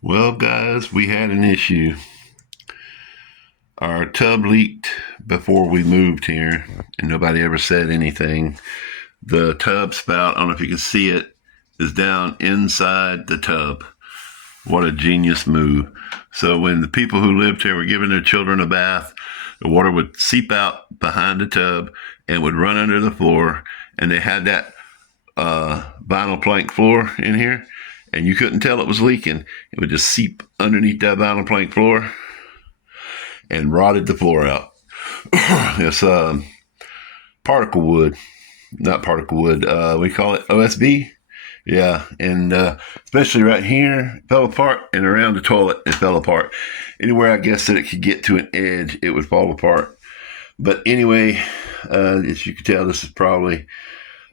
Well, guys, we had an issue. Our tub leaked before we moved here, and nobody ever said anything. The tub spout, I don't know if you can see it, is down inside the tub. What a genius move. So when the people who lived here were giving their children a bath, the water would seep out behind the tub and would run under the floor. And they had that vinyl plank floor in here, and you couldn't tell it was leaking. It would just seep underneath that vinyl plank floor and rotted the floor out. It's particle wood, not particle wood. We call it OSB. Yeah, and especially right here, it fell apart, and around the toilet, it fell apart. Anywhere I guess that it could get to an edge, it would fall apart. But anyway, as you can tell, this is probably,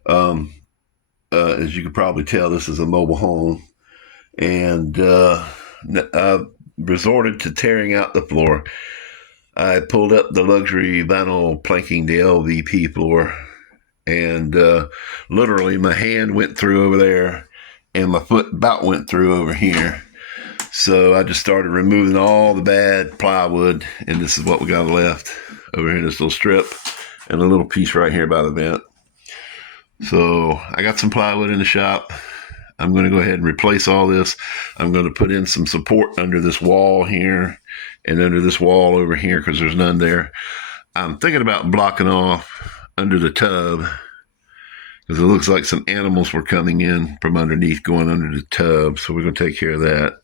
as you could probably tell, this is a mobile home, and I resorted to tearing out the floor. I pulled up the luxury vinyl planking, the LVP floor, and literally my hand went through over there and my foot about went through over here. So I just started removing all the bad plywood, and this is what we got left over here, this little strip and a little piece right here by the vent. So I got some plywood in the shop. I'm going to go ahead and replace all this. I'm going to put in some support under this wall here and under this wall over here because there's none there. I'm thinking about blocking off under the tub because it looks like some animals were coming in from underneath going under the tub. So we're going to take care of that.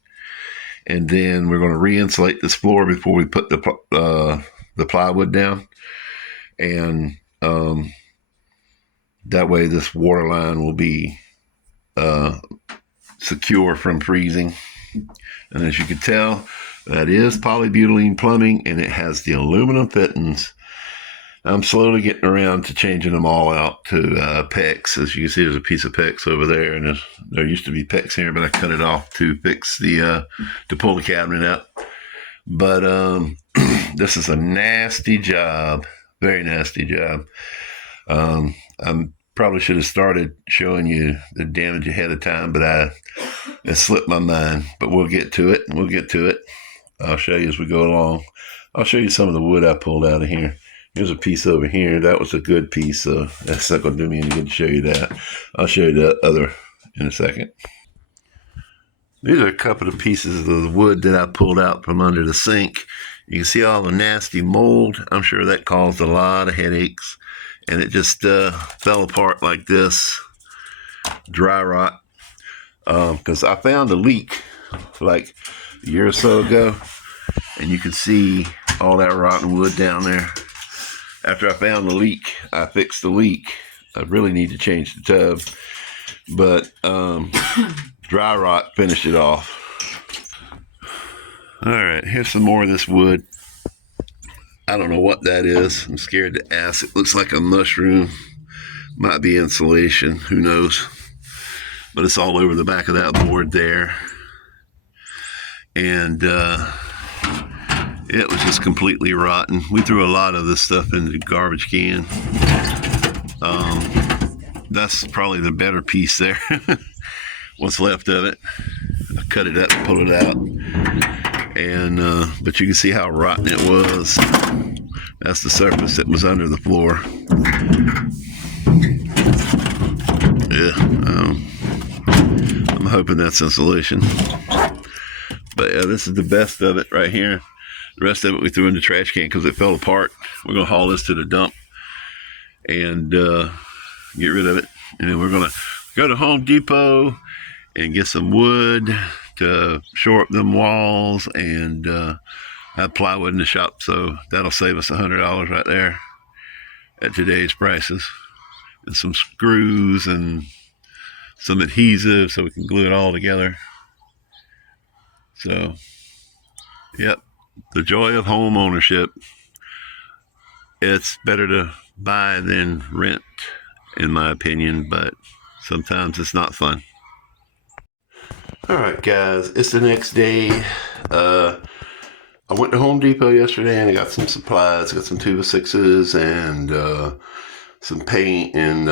And then we're going to re-insulate this floor before we put the plywood down. And that way this water line will be secure from freezing. And as you can tell, that is polybutylene plumbing, and it has the aluminum fittings. I'm slowly getting around to changing them all out to PEX. As you can see, there's a piece of PEX over there, and there used to be PEX here, but I cut it off to fix to pull the cabinet out. But this is a nasty job, very nasty job. I probably should have started showing you the damage ahead of time, but it slipped my mind. But we'll get to it. I'll show you as we go along. I'll show you some of the wood I pulled out of here. Here's a piece over here. That was a good piece, so that's not going to do me any good to show you that. I'll show you the other in a second. These are a couple of pieces of the wood that I pulled out from under the sink. You can see all the nasty mold. I'm sure that caused a lot of headaches. And it just fell apart like this. Dry rot. Because I found a leak like a year or so ago. And you can see all that rotten wood down there. After I found the leak, I fixed the leak. I really need to change the tub. But dry rot finished it off. All right, here's some more of this wood. I don't know what that is. I'm scared to ask. It looks like a mushroom. Might be insulation. Who knows? But it's all over the back of that board there. And it was just completely rotten. We threw a lot of this stuff into the garbage can. That's probably the better piece there. What's left of it. I cut it up and pulled it out. And but you can see how rotten it was. That's the surface that was under the floor. Yeah, I'm hoping that's insulation. But yeah, this is the best of it right here. The rest of it we threw in the trash can because it fell apart. We're gonna haul this to the dump and get rid of it. And then we're gonna go to Home Depot and get some wood to shore up them walls and have plywood in the shop. So that'll save us $100 right there at today's prices. And some screws and some adhesive so we can glue it all together. So, yep, the joy of home ownership. It's better to buy than rent, in my opinion, but sometimes it's not fun. All right, guys, it's the next day. I went to Home Depot yesterday and I got some supplies. I got some 2x6s and some paint and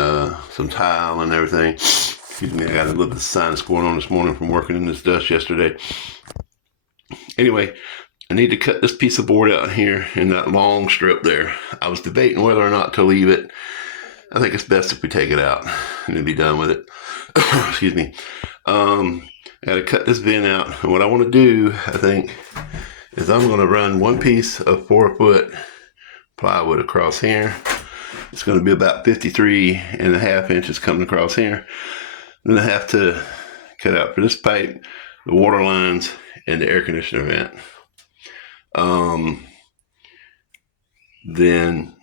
some tile and everything. Excuse me, I got a little bit of sinus going on this morning from working in this dust yesterday. Anyway, I need to cut this piece of board out here in that long strip there. I was debating whether or not to leave it. I think it's best if we take it out and be done with it. Excuse me. I got to cut this vent out. And what I want to do, I think, is I'm going to run one piece of 4-foot plywood across here. It's going to be about 53.5 inches coming across here. Then I have to cut out for this pipe, the water lines, and the air conditioner vent. Then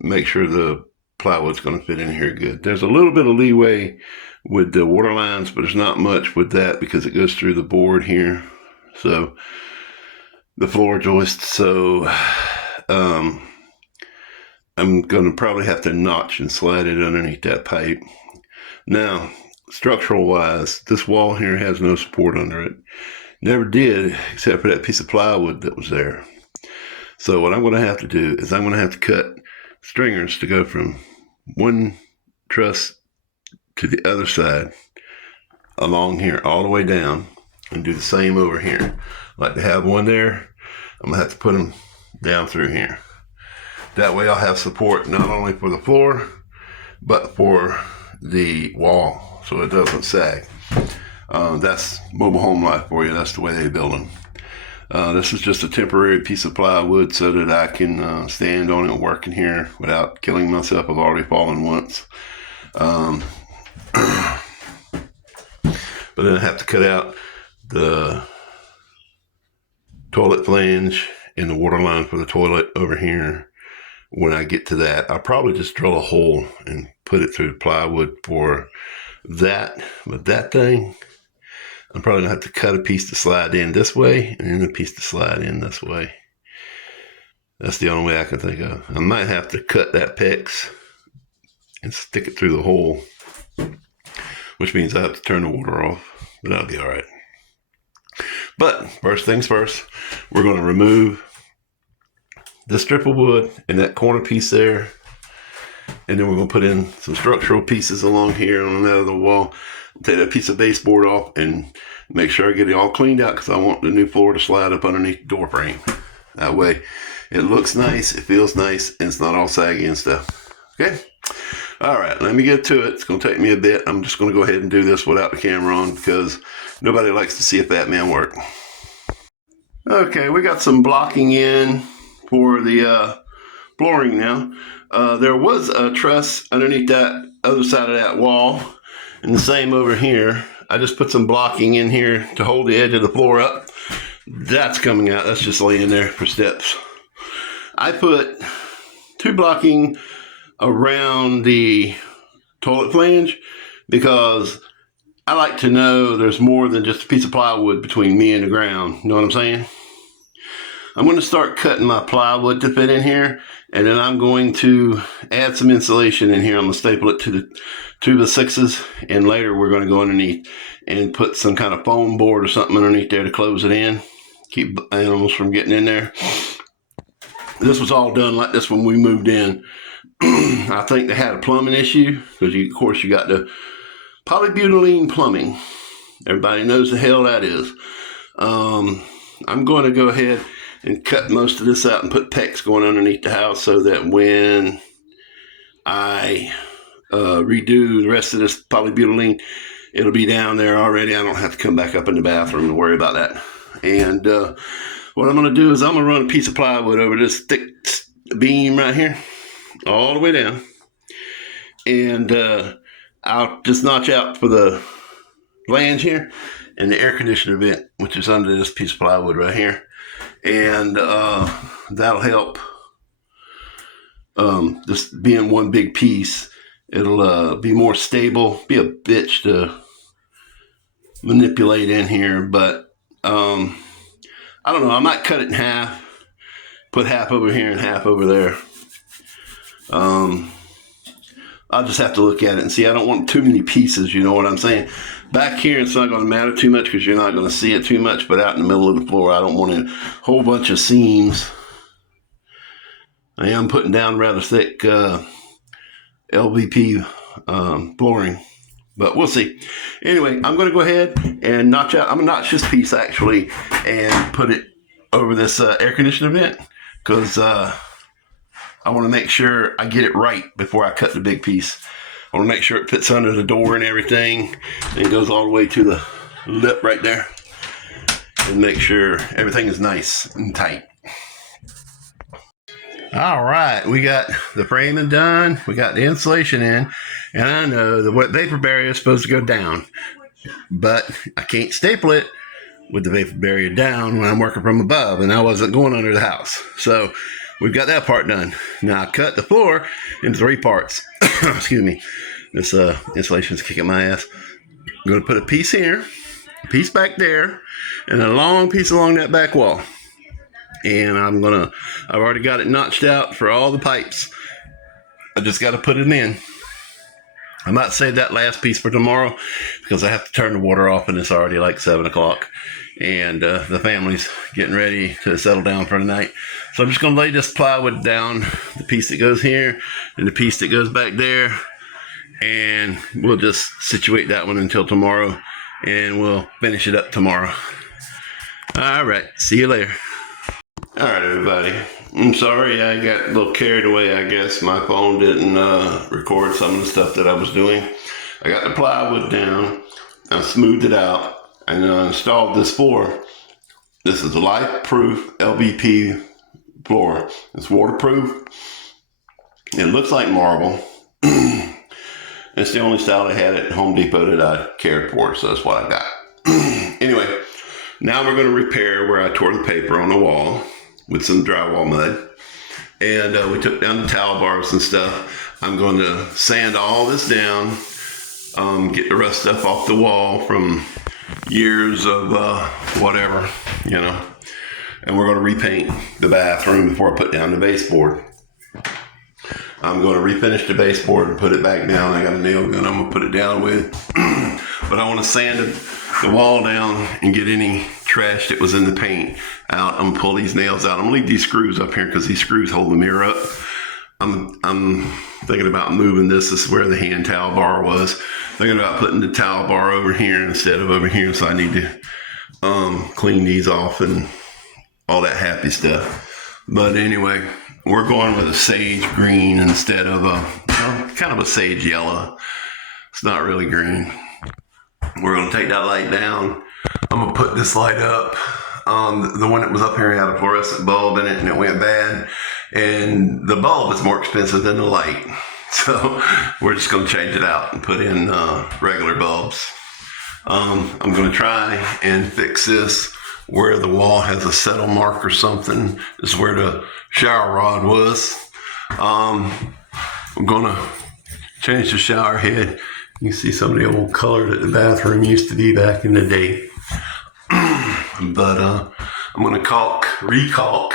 make sure the plywood's going to fit in here good. There's a little bit of leeway with the water lines, but there's not much with that because it goes through the board here. So the floor joist. So I'm going to probably have to notch and slide it underneath that pipe. Now, structural wise, this wall here has no support under it. Never did, except for that piece of plywood that was there. So what I'm going to have to do is I'm going to have to cut stringers to go from one truss to the other side along here all the way down, and do the same over here. Like to have one there, I'm going to have to put them down through here. That way I'll have support not only for the floor, but for the wall, so it doesn't sag. That's mobile home life for you. That's the way they build them. This is just a temporary piece of plywood so that I can stand on it and work in here without killing myself. I've already fallen once. But then I have to cut out the toilet flange and the water line for the toilet over here. When I get to that, I'll probably just drill a hole and put it through the plywood for that. But that thing, I'm probably gonna have to cut a piece to slide in this way and then a piece to slide in this way. That's the only way I can think of. I might have to cut that PEX and stick it through the hole, which means I have to turn the water off, but that'll be all right. But first things first, we're gonna remove this strip of wood and that corner piece there, and then we're going to put in some structural pieces along here on the other the wall. Take that piece of baseboard off and make sure I get it all cleaned out, because I want the new floor to slide up underneath the door frame. That way it looks nice, it feels nice, and it's not all saggy and stuff. Okay, all right, let me get to it. It's going to take me a bit. I'm just going to go ahead and do this without the camera on, because nobody likes to see a fat man work. Okay, we got some blocking in for the flooring now. There was a truss underneath that other side of that wall, and the same over here. I just put some blocking in here to hold the edge of the floor up. That's coming out. That's just laying there for steps. I put 2 blocking around the toilet flange because I like to know there's more than just a piece of plywood between me and the ground. You know what I'm saying? I'm going to start cutting my plywood to fit in here, and then I'm going to add some insulation in here. I'm going to staple it to the 2x6s, and later we're going to go underneath and put some kind of foam board or something underneath there to close it in, keep animals from getting in there. This was all done like this when we moved in. I think they had a plumbing issue, because of course you got the polybutylene plumbing. Everybody knows the hell that is. I'm going to go ahead and cut most of this out and put PEX going underneath the house, so that when I redo the rest of this polybutylene, it'll be down there already. I don't have to come back up in the bathroom and worry about that. And what I'm going to do is I'm going to run a piece of plywood over this thick beam right here all the way down, and I'll just notch out for the flange here and the air conditioner vent, which is under this piece of plywood right here. And that'll help. Just being one big piece, it'll be more stable, be a bitch to manipulate in here. But I don't know, I might cut it in half, put half over here and half over there. I'll just have to look at it and see. I don't want too many pieces, you know what I'm saying? Back here, it's not going to matter too much because you're not going to see it too much, but out in the middle of the floor, I don't want a whole bunch of seams. I am putting down rather thick LVP flooring But we'll see. Anyway, I'm going to go ahead and notch out. I'm going to notch this piece actually and put it over this air conditioning vent because I want to make sure I get it right before I cut the big piece. I want to make sure it fits under the door and everything and goes all the way to the lip right there and make sure everything is nice and tight. All right, we got the framing done. We got the insulation in, and I know the wet vapor barrier is supposed to go down, but I can't staple it with the vapor barrier down when I'm working from above, and I wasn't going under the house. So we've got that part done. Now I cut the floor into 3 parts. Excuse me. This insulation is kicking my ass. I'm going to put a piece here, a piece back there, and a long piece along that back wall. And I've already got it notched out for all the pipes. I just got to put it in. I might save that last piece for tomorrow because I have to turn the water off and it's already like 7 o'clock. And the family's getting ready to settle down for the night. So I'm just going to lay this plywood down, the piece that goes here and the piece that goes back there. And we'll just situate that one until tomorrow. And we'll finish it up tomorrow. All right. See you later. All right, everybody. I'm sorry I got a little carried away, I guess. My phone didn't record some of the stuff that I was doing. I got the plywood down. I smoothed it out. And I installed this floor. This is a life-proof LVP floor. It's waterproof. It looks like marble. It's the only style I had at Home Depot that I cared for, so that's what I got. Anyway, now we're going to repair where I tore the paper on the wall with some drywall mud. And we took down the towel bars and stuff. I'm going to sand all this down, get the rust stuff off the wall from years of whatever, you know. And we're going to repaint the bathroom before I put down the baseboard. I'm going to refinish the baseboard and put it back down. I got a nail gun I'm going to put it down with. But I want to sand the wall down and get any trash that was in the paint out. I'm going to pull these nails out. I'm going to leave these screws up here because these screws hold the mirror up. I'm thinking about moving this. This is where the hand towel bar was. Thinking about putting the towel bar over here instead of over here. So I need to clean these off and all that happy stuff. But anyway, we're going with a sage green instead of kind of a sage yellow. It's not really green. We're going to take that light down. I'm going to put this light up. The one that was up here had a fluorescent bulb in it and it went bad. And the bulb is more expensive than the light. So we're just going to change it out and put in regular bulbs. I'm going to try and fix this where the wall has a settle mark or something. This is where the shower rod was. I'm going to change the shower head. You can see some of the old color that the bathroom used to be back in the day. But I'm going to recalk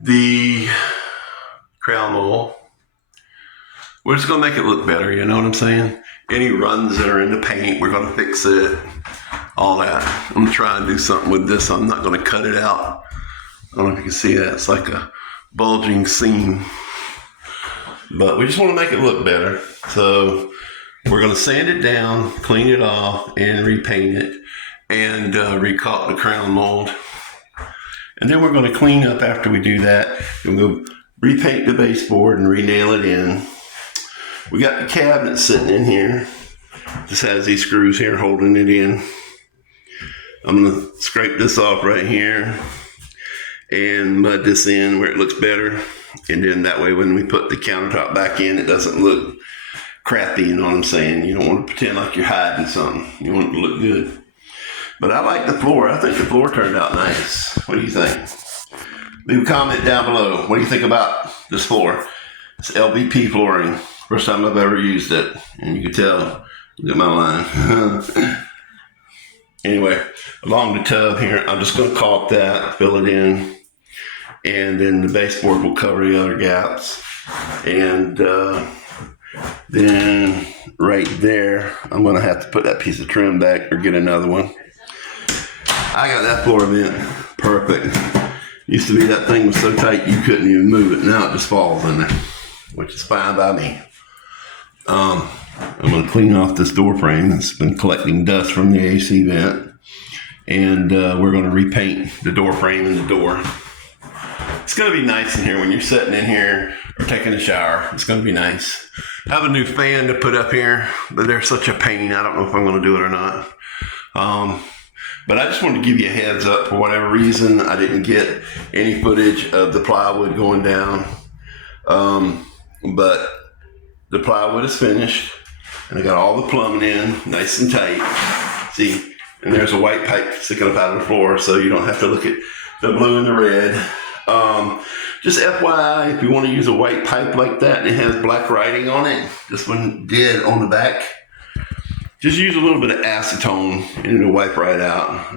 the crown mold. We're just going to make it look better, you know what I'm saying? Any runs that are in the paint, we're going to fix it. All that. I'm going to try and do something with this. I'm not going to cut it out. I don't know if you can see that. It's like a bulging seam. But we just want to make it look better. So we're going to sand it down, clean it off, and repaint it. And recalk the crown mold. And then we're going to clean up after we do that. And we'll repaint the baseboard and re-nail it in. We got the cabinet sitting in here. This has these screws here holding it in. I'm going to scrape this off right here and mud this in where it looks better. And then that way when we put the countertop back in, it doesn't look crappy, you know what I'm saying? You don't want to pretend like you're hiding something. You want it to look good. But I like the floor. I think the floor turned out nice. What do you think? Leave a comment down below. What do you think about this floor? It's LVP flooring. First time I've ever used it. And you can tell, look at my line. Anyway, along the tub here, I'm just going to caulk that, fill it in, and then the baseboard will cover the other gaps. And then right there, I'm going to have to put that piece of trim back or get another one. I got that floor vent perfect. Used to be that thing was so tight you couldn't even move it. Now it just falls in there, which is fine by me. I'm going to clean off this door frame. It's been collecting dust from the AC vent. And we're going to repaint the door frame and the door. It's going to be nice in here when you're sitting in here or taking a shower. It's going to be nice. I have a new fan to put up here, but they're such a pain. I don't know if I'm going to do it or not. But I just wanted to give you a heads up. For whatever reason, I didn't get any footage of the plywood going down. But the plywood is finished, and I got all the plumbing in, nice and tight. See, and there's a white pipe sticking up out of the floor, so you don't have to look at the blue and the red. Just FYI, if you want to use a white pipe like that and it has black writing on it, this one did on the back, just use a little bit of acetone and it'll wipe right out,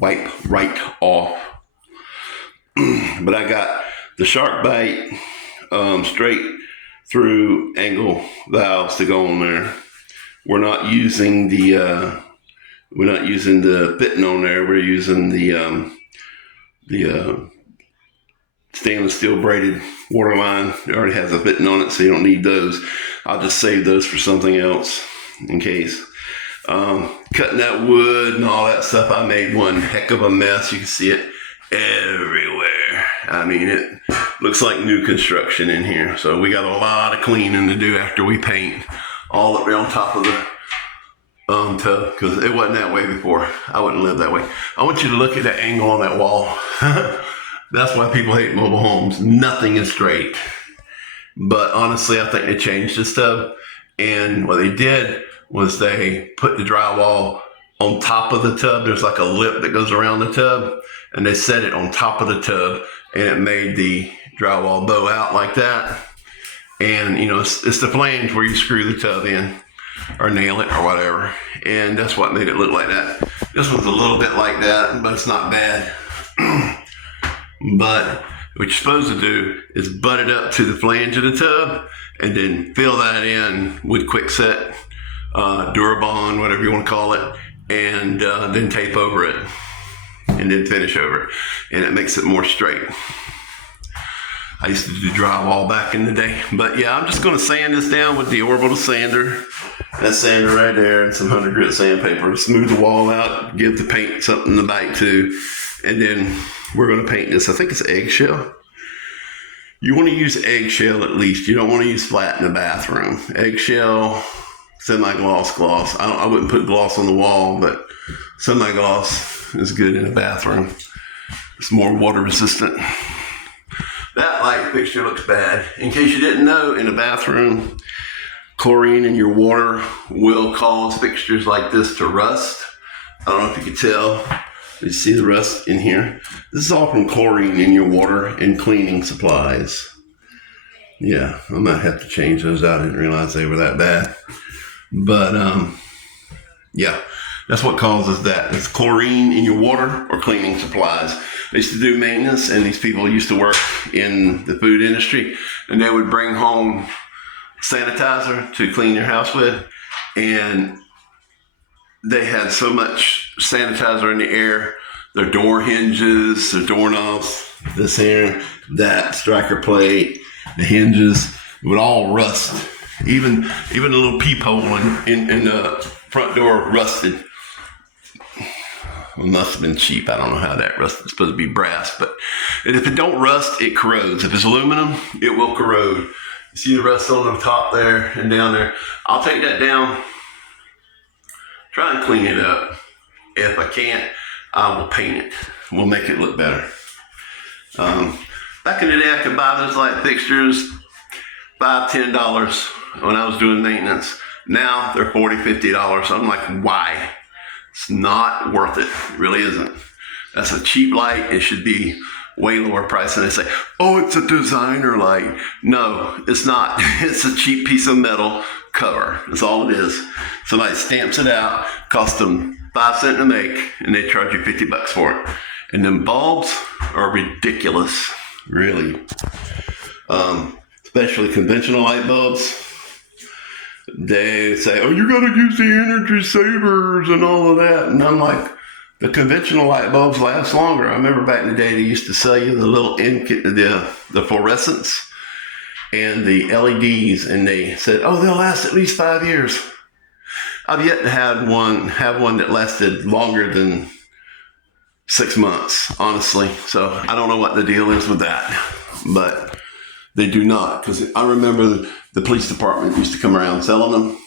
wipe right off. But I got the shark bite straight through angle valves to go on there. We're not using the fitting on there. We're using the stainless steel braided water line. It already has a fitting on it, so you don't need those. I'll just save those for something else in case. Cutting that wood and all that stuff, I made one heck of a mess. You can see it everywhere. I mean, it looks like new construction in here. So we got a lot of cleaning to do after we paint all up on top of the tub, because it wasn't that way before. I wouldn't live that way. I want you to look at that angle on that wall. That's why people hate mobile homes. Nothing is straight. But honestly, I think they changed this tub. And what they did was they put the drywall on top of the tub. There's like a lip that goes around the tub. And they set it on top of the tub. And it made the drywall bow out like that. And, you know, it's the flange where you screw the tub in or nail it or whatever. And that's what made it look like that. This one's a little bit like that, but it's not bad. But what you're supposed to do is butt it up to the flange of the tub and then fill that in with quickset, Durabond, whatever you want to call it, and then tape over it and then finish over it. And it makes it more straight. I used to do drywall back in the day. But yeah, I'm just going to sand this down with the orbital sander. That sander right there and some 100 grit sandpaper. Smooth the wall out, give the paint something to bite to. And then we're going to paint this. I think it's eggshell. You want to use eggshell at least. You don't want to use flat in the bathroom. Eggshell, semi-gloss gloss. I wouldn't put gloss on the wall, but semi-gloss is good in the bathroom. It's more water resistant. That light fixture looks bad. In case you didn't know, in the bathroom, chlorine in your water will cause fixtures like this to rust. I don't know if you can tell. You see the rust in here? This is all from chlorine in your water and cleaning supplies. Yeah, I might have to change those out. I didn't realize they were that bad. But, yeah, that's what causes that. It's chlorine in your water or cleaning supplies. I used to do maintenance, and these people used to work in the food industry, and they would bring home sanitizer to clean their house with, and they had so much sanitizer in the air, their door hinges, their doorknobs, this here, that striker plate, the hinges would all rust. Even a little peephole in the front door rusted. It must have been cheap. I don't know how that rusted. It's supposed to be brass, but if it don't rust, it corrodes. If it's aluminum, it will corrode. You see the rust on the top there and down there. I'll take that down, try and clean it up. If I can't, I will paint it. We'll make it look better. Back in the day, I could buy those light fixtures $5, $10 when I was doing maintenance. Now they're $40, $50. I'm like, why? It's not worth it. It really isn't. That's a cheap light. It should be way lower price. And they say, oh, it's a designer light. No, it's not. It's a cheap piece of metal cover. That's all it is. Somebody stamps it out, costs them 5 cents to make, and they charge you $50 for it. And them bulbs are ridiculous, really. Especially conventional light bulbs. They say, oh, you gotta use the energy savers and all of that. And I'm like, the conventional light bulbs last longer. I remember back in the day, they used to sell you the little the fluorescents. and the LEDs, and they said, oh, they'll last at least 5 years. I've yet to have one that lasted longer than 6 months, honestly. So I don't know what the deal is with that, but they do not, because I remember the police department used to come around selling them,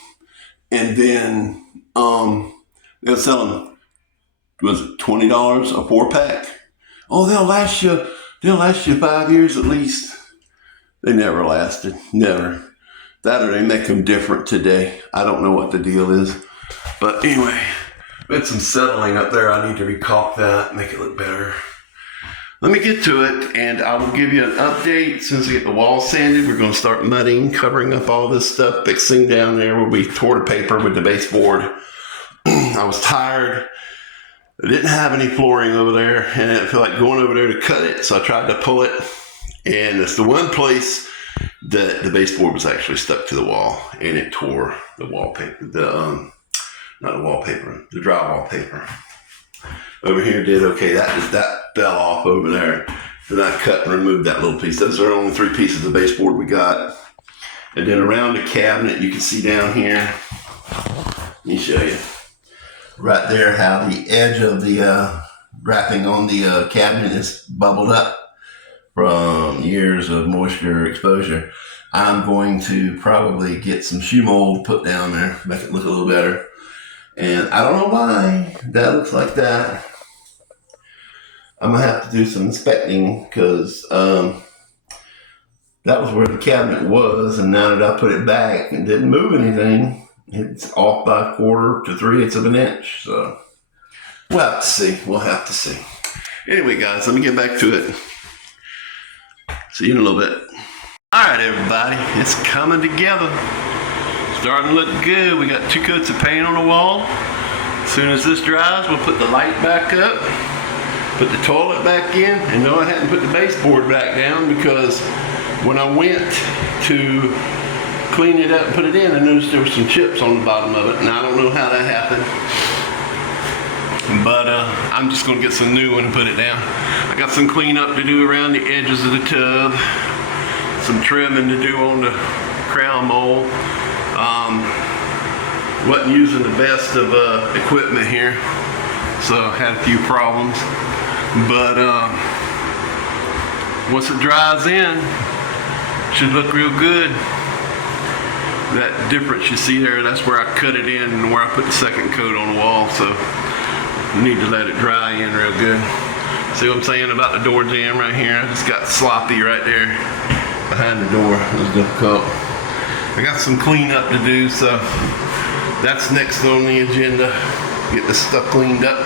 and then they were selling, was it $20 a 4-pack? Oh, they'll last you 5 years at least. They never lasted, never. That or they make them different today. I don't know what the deal is, but anyway, we had some settling up there. I need to recaulk that, make it look better. Let me get to it, and I will give you an update. As soon as I get the walls sanded, we're going to start mudding, covering up all this stuff, fixing down there where we tore the paper with the baseboard. I was tired. I didn't have any flooring over there, and I didn't feel like going over there to cut it, so I tried to pull it, and it's the one place that the baseboard was actually stuck to the wall, and it tore the wallpaper, the drywall paper. Over here did okay. That fell off over there. Then I cut and removed that little piece. Those are only 3 pieces of baseboard we got. And then around the cabinet, you can see down here. Let me show you. Right there, how the edge of the wrapping on the cabinet is bubbled up from years of moisture exposure. I'm going to probably get some shoe mold put down there, make it look a little better. And I don't know why that looks like that. I'm going to have to do some inspecting, because that was where the cabinet was, and now that I put it back and didn't move anything, it's off by 1/4 to 3/8 of an inch. So we'll have to see. We'll have to see. Anyway, guys, let me get back to it. See you in a little bit. All right, everybody, it's coming together. Starting to look good. We got 2 coats of paint on the wall. As soon as this dries, we'll put the light back up, put the toilet back in, and no, I hadn't put the baseboard back down, because when I went to clean it up and put it in, I noticed there were some chips on the bottom of it, and I don't know how that happened. But I'm just going to get some new one and put it down. I got some cleanup to do around the edges of the tub, some trimming to do on the crown mold. Wasn't using the best of equipment here, so I had a few problems. But once it dries in, should look real good. That difference you see there, that's where I cut it in and where I put the second coat on the wall, so I need to let it dry in real good. See what I'm saying about the door jamb right here? I just got sloppy right there behind the door. It was difficult. I got some cleanup to do, so that's next on the agenda. Get this stuff cleaned up,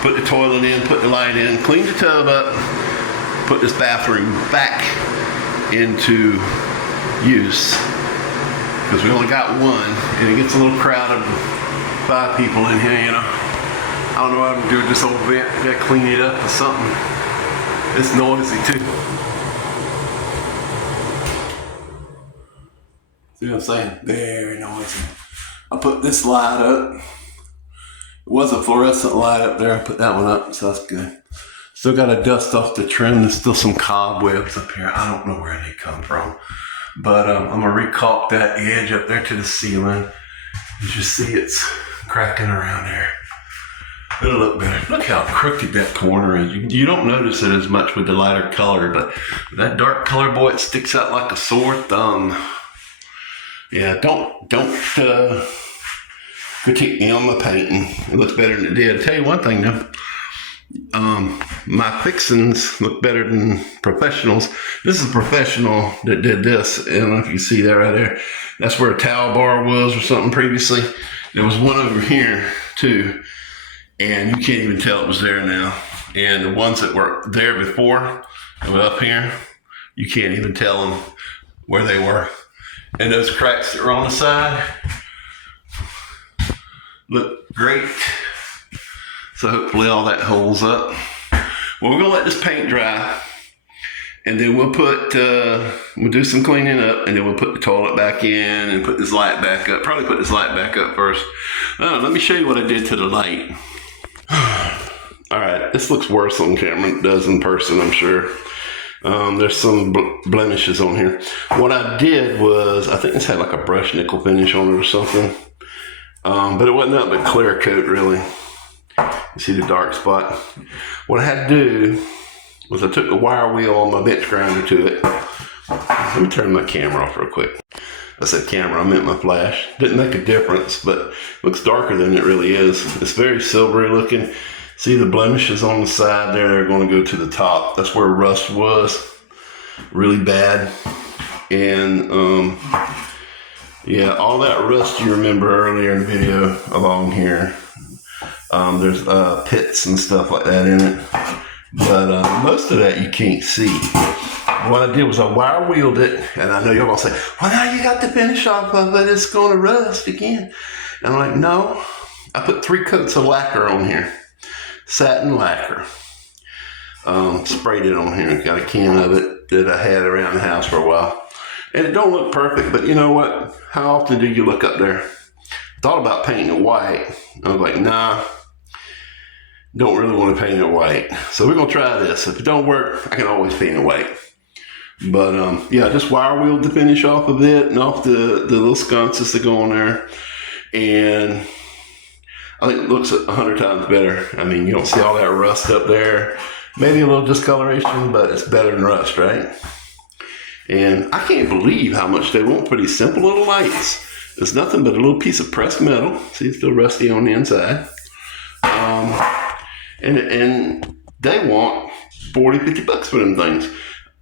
put the toilet in, put the light in, clean the tub up, put this bathroom back into use, because we only got one, and it gets a little crowded with 5 people in here, you know. I don't know what I'm gonna do with this old vent. I gotta clean it up or something. It's noisy too. See what I'm saying? Very noisy. I put this light up. It was a fluorescent light up there. I put that one up, so that's good. Still got to dust off the trim. There's still some cobwebs up here. I don't know where they come from. But I'm going to recaulk that edge up there to the ceiling. As you see, it's cracking around there. It'll look better. Look how crooked that corner is. You don't notice it as much with the lighter color, but that dark color, boy, it sticks out like a sore thumb. Yeah, don't critique me on my painting. It looks better than it did. I'll tell you one thing though. My fixings look better than professionals. This is a professional that did this. I don't know if you can see that right there. That's where a towel bar was or something previously. There was one over here too, and you can't even tell it was there now. And the ones that were there before, that were up here, you can't even tell them where they were. And those cracks that are on the side look great. So hopefully all that holds up. Well, we're gonna let this paint dry, and then we'll do some cleaning up, and then we'll put the toilet back in and put this light back up. Probably put this light back up first. Let me show you what I did to the light. All right, this looks worse on camera than it does in person, I'm sure. There's some blemishes on here. What I did was, I think this had like a brushed nickel finish on it or something. But it wasn't nothing but clear coat, really. You see the dark spot? What I had to do was I took the wire wheel on my bench grinder to it. Let me turn my camera off real quick. I said camera, I meant my flash. Didn't make a difference, but it looks darker than it really is. It's very silvery looking. See the blemishes on the side there? They're going to go to the top. That's where rust was. Really bad. And yeah, all that rust you remember earlier in the video along here. There's pits and stuff like that in it. But most of that you can't see. What I did was I wire wheeled it, and I know you're gonna say, well, now you got the finish off of it, it's gonna rust again. And I'm like, no, I put 3 coats of lacquer on here, satin lacquer. Sprayed it on here, got a can of it that I had around the house for a while. And it don't look perfect, but you know what? How often do you look up there? Thought about painting it white. I was like, nah, don't really want to paint it white. So we're gonna try this. If it don't work, I can always paint it white. But yeah, I just wire wheeled the finish off of it and off the little sconces that go on there. And I think it looks 100 times better. I mean, you don't see all that rust up there. Maybe a little discoloration, but it's better than rust, right? And I can't believe how much they want for these simple little lights. It's nothing but a little piece of pressed metal. See, it's still rusty on the inside. And they want 40, 50 bucks for them things.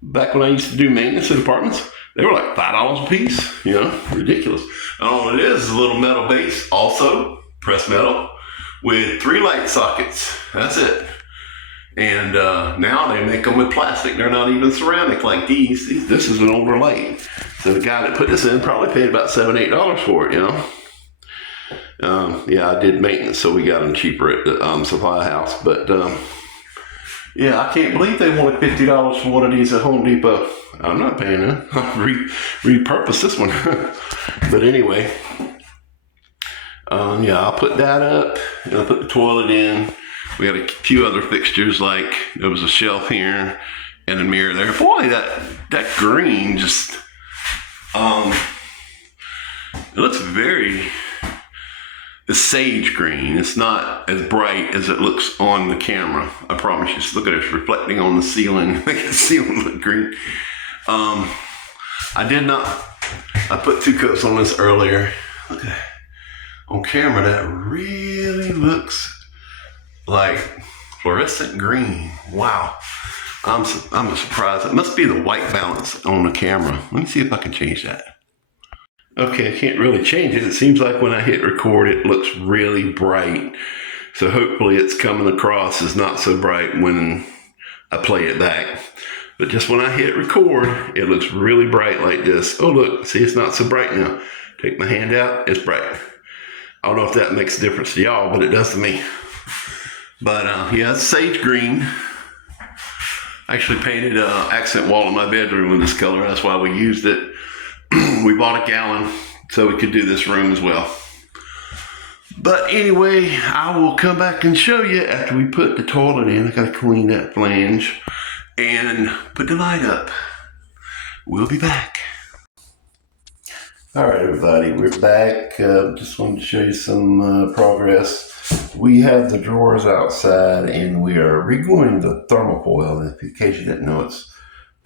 Back when I used to do maintenance in apartments, they were like $5 a piece, you know, ridiculous. And all it is a little metal base, also pressed metal, with 3 light sockets. That's it. And now they make them with plastic. They're not even ceramic like these. This is an older light. So the guy that put this in probably paid about $7, $8 for it, you know. Yeah, I did maintenance, so we got them cheaper at the supply house. But yeah, I can't believe they wanted $50 for one of these at Home Depot. I'm not paying that. I'll repurpose this one. But anyway, yeah, I'll put that up, and I'll put the toilet in. We got a few other fixtures, like there was a shelf here and a mirror there. Boy, that green just, it looks very, it's sage green. It's not as bright as it looks on the camera. I promise you. Just look at it, it's reflecting on the ceiling. Make the ceiling look green. I put 2 coats on this earlier. Look at, on camera, that really looks like fluorescent green. Wow. I'm surprised. It must be the white balance on the camera. Let me see if I can change that. Okay, I can't really change it. It seems like when I hit record, it looks really bright. So hopefully it's coming across as not so bright when I play it back. But just when I hit record, it looks really bright like this. Oh, look, see, it's not so bright now. Take my hand out, it's bright. I don't know if that makes a difference to y'all, but it does to me. But yeah, it's sage green. I actually painted an accent wall in my bedroom with this color. That's why we used it. We bought a gallon so we could do this room as well. But anyway, I will come back and show you after we put the toilet in. I gotta clean that flange and put the light up. We'll be back. All right, everybody, we're back. Just wanted to show you some progress. We have the drawers outside and we are regluing the thermofoil. In case you didn't know, it's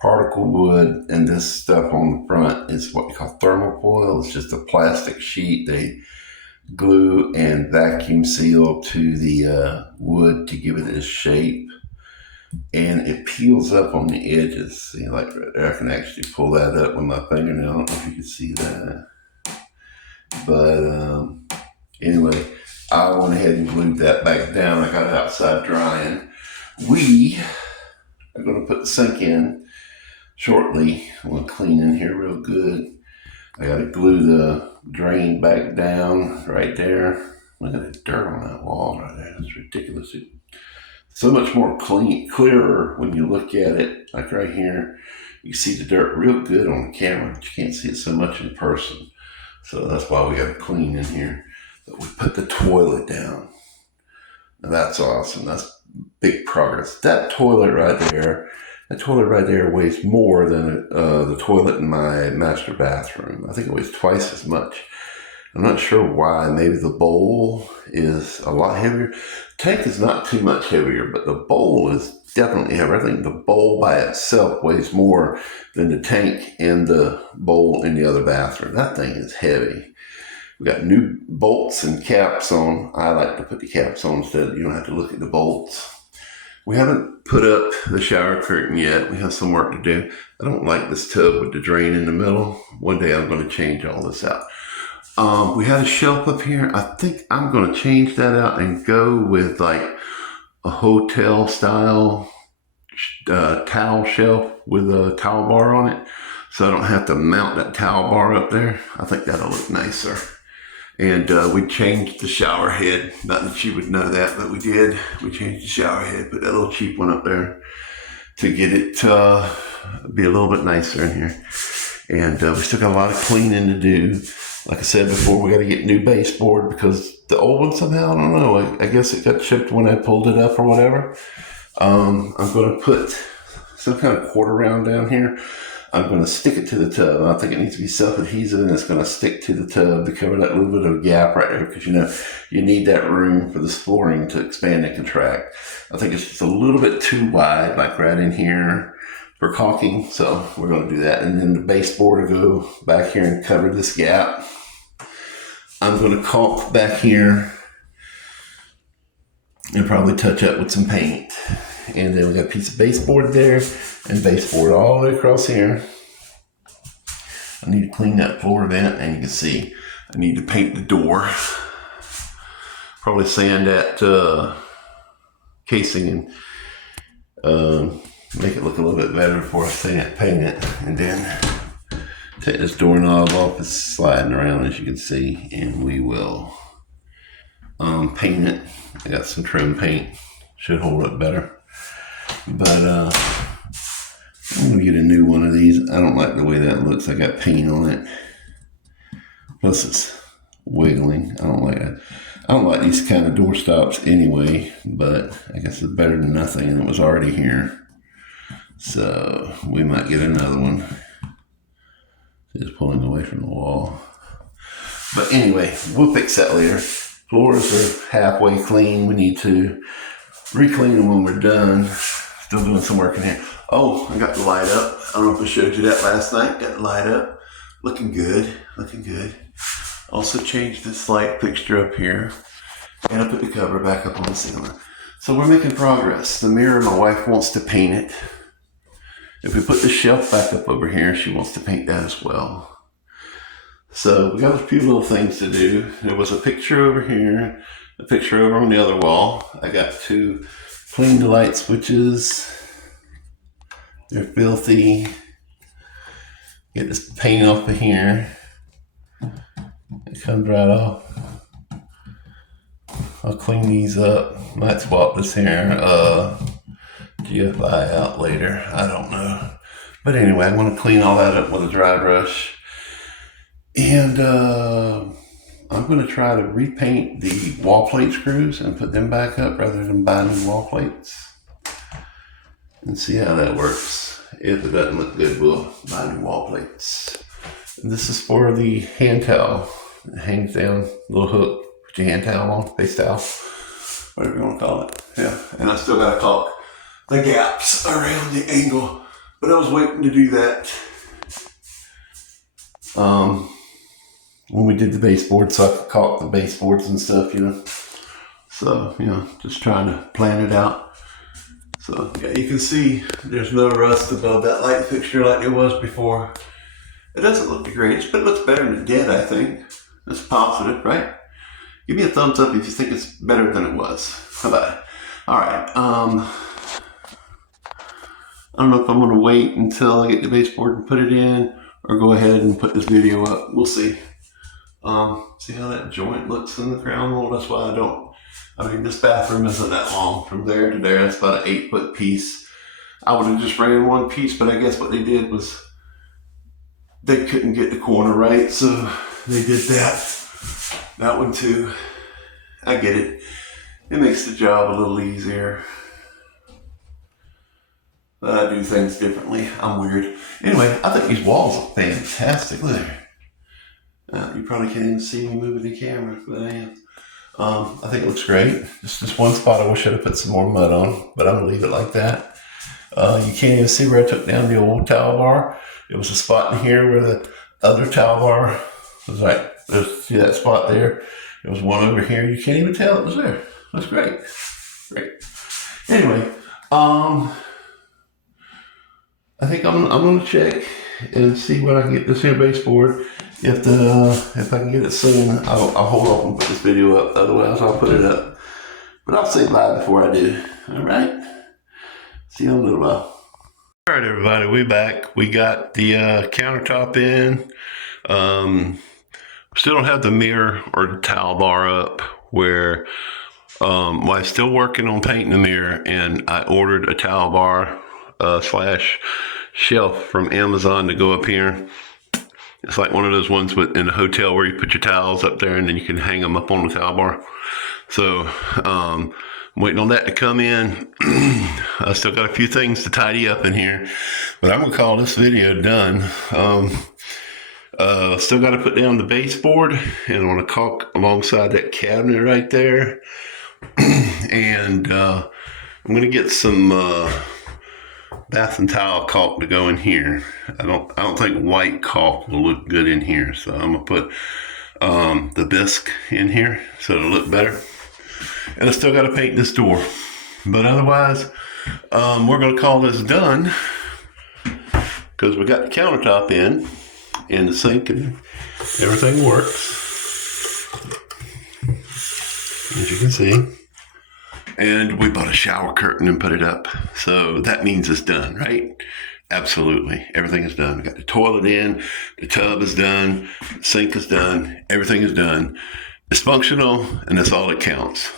particle wood, and this stuff on the front is what we call thermofoil. It's just a plastic sheet they glue and vacuum seal to the wood to give it its shape, and it peels up on the edges. See, like right there, I can actually pull that up with my fingernail. I don't know if you can see that, but anyway, I went ahead and glued that back down. I got it outside drying. We are going to put the sink in shortly. I'm going to clean in here real good. I got to glue the drain back down right there. Look at the dirt on that wall right there. It's ridiculous. It's so much more clearer when you look at it. Like right here, you see the dirt real good on the camera, but you can't see it so much in person. So that's why we got to clean in here. But we put the toilet down. Now that's awesome. That's big progress. That toilet right there That toilet right there weighs more than the toilet in my master bathroom. I think it weighs twice as much. I'm not sure why. Maybe the bowl is a lot heavier. Tank is not too much heavier, but the bowl is definitely heavier. I think the bowl by itself weighs more than the tank and the bowl in the other bathroom. That thing is heavy. We got new bolts and caps on. I like to put the caps on instead. You don't have to look at the bolts. We haven't put up the shower curtain yet. We have some work to do. I don't like this tub with the drain in the middle. One day I'm going to change all this out. We had a shelf up here. I think I'm going to change that out and go with like a hotel style towel shelf with a towel bar on it. So I don't have to mount that towel bar up there. I think that'll look nicer. And we changed the shower head. Not that you would know that, but we did. We changed the shower head, put that little cheap one up there to get it be a little bit nicer in here. And we still got a lot of cleaning to do. Like I said before, we got to get new baseboard because the old one somehow, I don't know, I guess it got chipped when I pulled it up or whatever. I'm going to put some kind of quarter round down here. I'm going to stick it to the tub. I think it needs to be self-adhesive and it's going to stick to the tub to cover that little bit of gap right there because, you need that room for this flooring to expand and contract. I think it's just a little bit too wide, like right in here for caulking. So we're going to do that. And then the baseboard will go back here and cover this gap. I'm going to caulk back here and probably touch up with some paint. And then we got a piece of baseboard there and baseboard all the way across here. I need to clean that floor vent, and you can see I need to paint the door. Probably sand that casing and make it look a little bit better before I paint it. And then take this doorknob off. It's sliding around, as you can see, and we will paint it. I got some trim paint. Should hold up better. But I'm going to get a new one of these. I don't like the way that looks. I got paint on it. Plus it's wiggling. I don't like it. I don't like these kind of door stops anyway, but I guess it's better than nothing, and it was already here. So we might get another one. Just pulling away from the wall. But anyway, we'll fix that later. Floors are halfway clean. We need to re-clean them when we're done. Still doing some work in here. Oh, I got the light up. I don't know if I showed you that last night. Got the light up. Looking good. Looking good. Also changed this light fixture up here. And I put the cover back up on the ceiling. So we're making progress. The mirror, my wife wants to paint it. If we put the shelf back up over here, she wants to paint that as well. So we got a few little things to do. There was a picture over here, a picture over on the other wall. I got to clean the light switches. They're filthy. Get this paint off of here. It comes right off. I'll clean these up. Might swap this here GFI out later. I don't know. But anyway, I'm going to clean all that up with a dry brush. And I'm going to try to repaint the wall plate screws and put them back up rather than buy new wall plates. And see how that works. If it doesn't look good, we'll buy new wall plates. And this is for the hand towel. It hangs down, little hook, put your hand towel on, face towel, whatever you want to call it. Yeah, and I still got to caulk the gaps around the angle. But I was waiting to do that when we did the baseboard, so I could caulk the baseboards and stuff, So, just trying to plan it out. So, yeah, you can see there's no rust above that light fixture like there was before. It doesn't look the greatest, but it looks better than it did, I think. That's positive, right? Give me a thumbs up if you think it's better than it was. How about it? All right. I don't know if I'm going to wait until I get the baseboard and put it in, or go ahead and put this video up. We'll see. See how that joint looks in the crown mold? That's why this bathroom isn't that long. From there to there, it's about an 8-foot piece. I would have just ran one piece, but I guess what they did was they couldn't get the corner right, so they did that one too. I get it. It makes the job a little easier. but I do things differently. I'm weird. Anyway, I think these walls look fantastic. Look there. You probably can't even see me moving the camera, but I am. I think it looks great. Just this one spot I wish I'd have put some more mud on, but I'm gonna leave it like that. You can't even see where I took down the old towel bar. It was a spot in here where the other towel bar was right. See that spot there? There was one over here. You can't even tell it was there. That's great. Great. Anyway, I think I'm gonna check and see what I can get this here baseboard. If I can get it soon, I'll hold off and put this video up. Otherwise, I'll put it up. But I'll say bye before I do. All right. See you in a little while. All right, everybody, we back. We got the countertop in. Still don't have the mirror or the towel bar up where I'm still working on painting the mirror, and I ordered a towel bar slash shelf from Amazon to go up here. It's like one of those ones in a hotel where you put your towels up there and then you can hang them up on the towel bar. So I'm waiting on that to come in. I still got a few things to tidy up in here, but I'm gonna call this video done. Still got to put down the baseboard, and I want to caulk alongside that cabinet right there. And I'm gonna get some bath and towel caulk to go in here. I don't think white caulk will look good in here, so I'm gonna put the bisque in here so it'll look better. And I still got to paint this door, but otherwise we're gonna call this done because we got the countertop in and the sink and everything works, as you can see. And we bought a shower curtain and put it up. So that means it's done, right? Absolutely. Everything is done. We got the toilet in, the tub is done, the sink is done, everything is done. It's functional, and that's all that counts.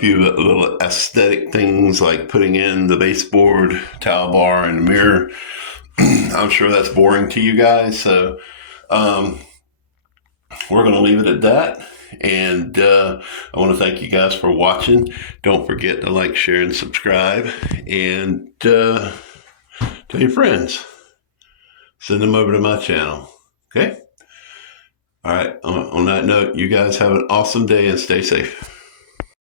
Few little aesthetic things like putting in the baseboard, towel bar, and the mirror. I'm sure that's boring to you guys, so we're going to leave it at that. And I want to thank you guys for watching. Don't forget to like, share, and subscribe. And tell your friends. Send them over to my channel. Okay? All right. On that note, you guys have an awesome day and stay safe.